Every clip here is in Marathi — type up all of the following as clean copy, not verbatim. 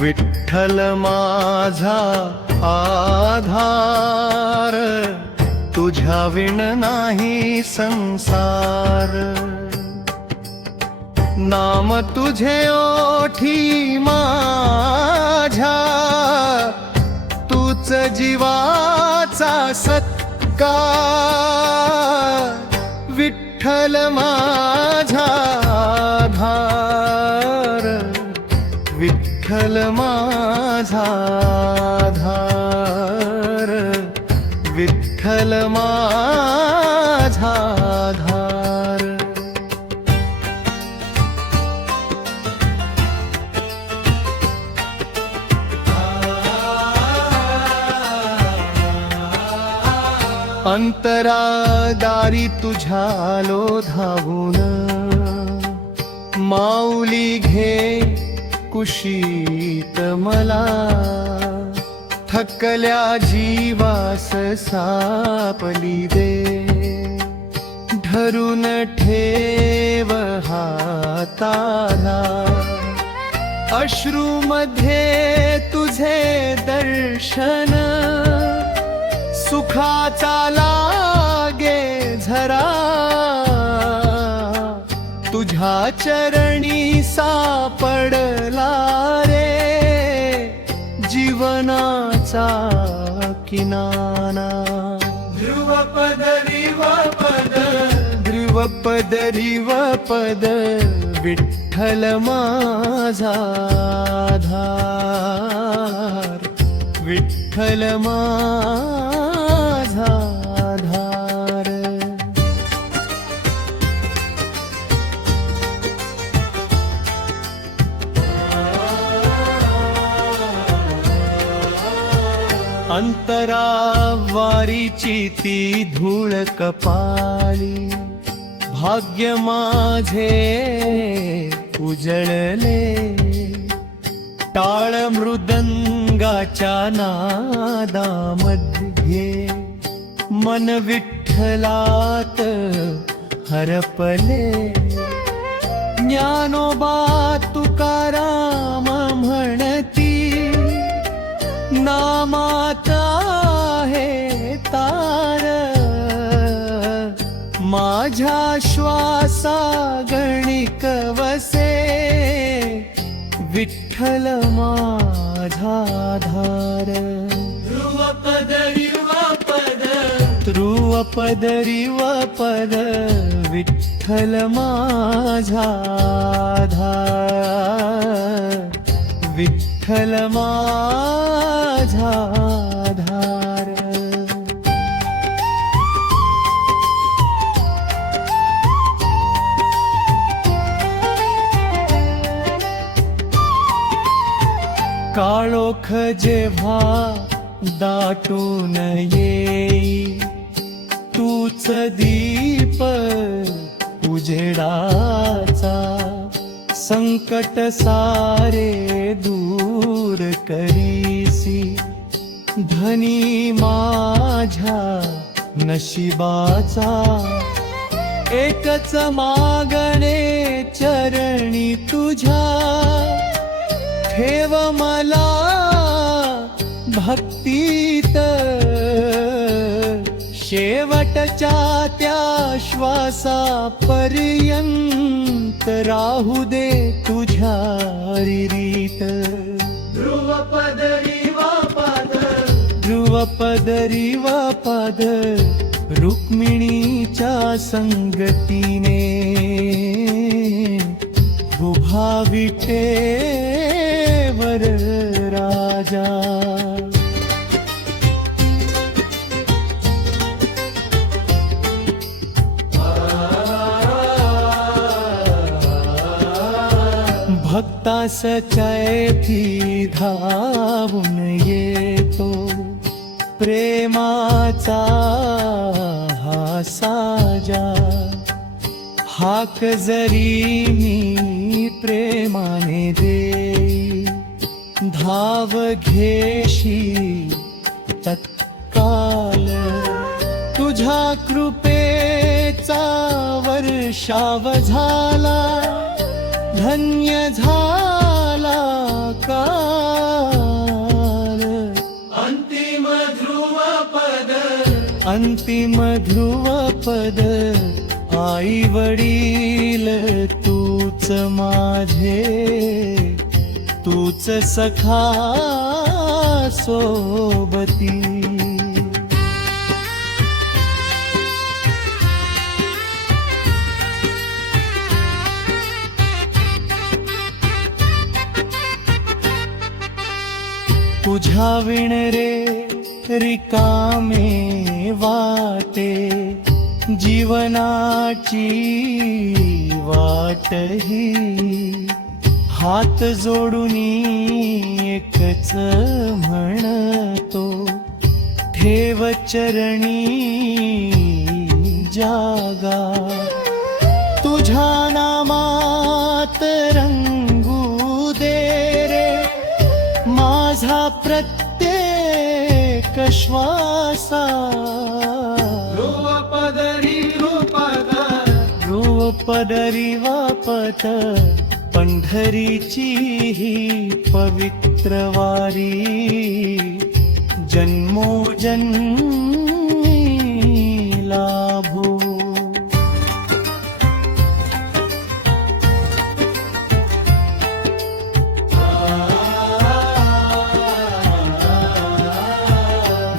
विठ्ठल माझा आधार, तुझ्या विण नाही संसार। नाम तुझे ओठी माझ्या, तूच जीवाचा सत्कार। विठ्ठल माझा आधार, विठ्ठल माझा आधार, विठ्ठल माझा आधार। अंतरादारी तुझ्या लो धावून, माऊली घे कुशीत मला। थकल्या जीवास सापली दे, धरून ठेव हाताला। अश्रूमध्ये तुझे दर्शन, सुखाचा लागे झरा। तुझ्या चरणी सापडला रे, जीवनाचा किनारा। ध्रुवपद रिवपद, ध्रुवपद रिवपद, विठ्ठल माझा आधार, विठ्ठल माझा आधार। अंतरावारीची ती धूळ कपाळी, भाग्य माझे उजळले। टाळ मृदंगाच्या नादामध्ये, मन विठ्ठलात हरपले। ज्ञानोबा तुकाराम म्हणती, नामात आहे तार। माझ्या श्वासा गणिक वसे, विठ्ठल माझा आधार। ध्रुवपद रिवपद, ध्रुवपद रिवपद, विठ्ठल माझा आधार, विठ्ठल माझा आधार। काळोख जेव्हा दाटून येई, तूच दीप उजेडाचा। संकट सारे दूर करीसी, धनी माझ्या नशिबाचा। एकच मागणे चरणी तुझ्या, ठेव मला भक्तीत। शेवटच्या त्या श्वासापर्यंत राहू दे तुझ्या रीत। ध्रुवपद रिवपद, ध्रुवपद रिवपद, रुक्मिणीच्या संगतीने उभा विटेवर राजा। भक्तास चैफी धावून येतो, प्रेमाचा हा साजा। हाक जरी मी प्रेमाने देई, धाव घेशी तत्काल। तुझ्या कृपेचा वर्षाव झाला, धन्य झाला काळ। अंतिम ध्रुव पद आई वडील तूच माझे, तूच सखा सोबती. तुझ्या विण रे रिकामे वाटे, जीवनाची वाटही हात जोडूनी एकच म्हणतो, ठेव चरणी जागा. तुझ्या नामात रंगू दे रे माझा प्रत्येक श्वासा. ध्रुवपदरी वापत पंढरीची ही पवित्र वारी, जन्मोजन्मी लाभो.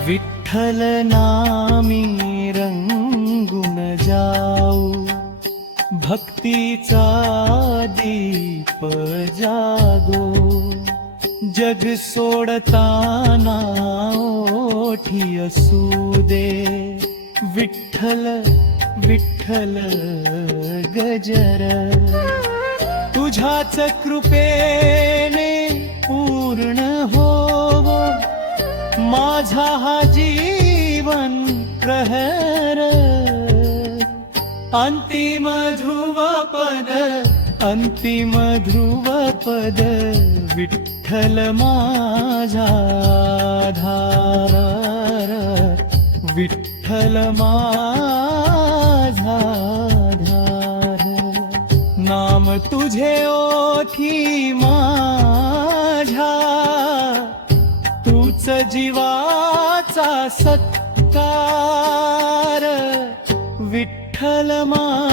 विठ्ठल नामी रंगून जाऊ, भक्तीचा दीप जागो. जग सोडताना ओठी असू दे, विठ्ठल विठ्ठल गजर. तुझ्याच कृपेने पूर्ण होवो माझा हा जीवन प्रहर. अंतिम ध्रुव पद, अंतिम ध्रुव पद, विठ्ठल माझा आधार, विठ्ठल माझा आधार. नाम तुझे ओठी माझ्या, तूच जीवाचा सत्कार, विठ्ठल माझा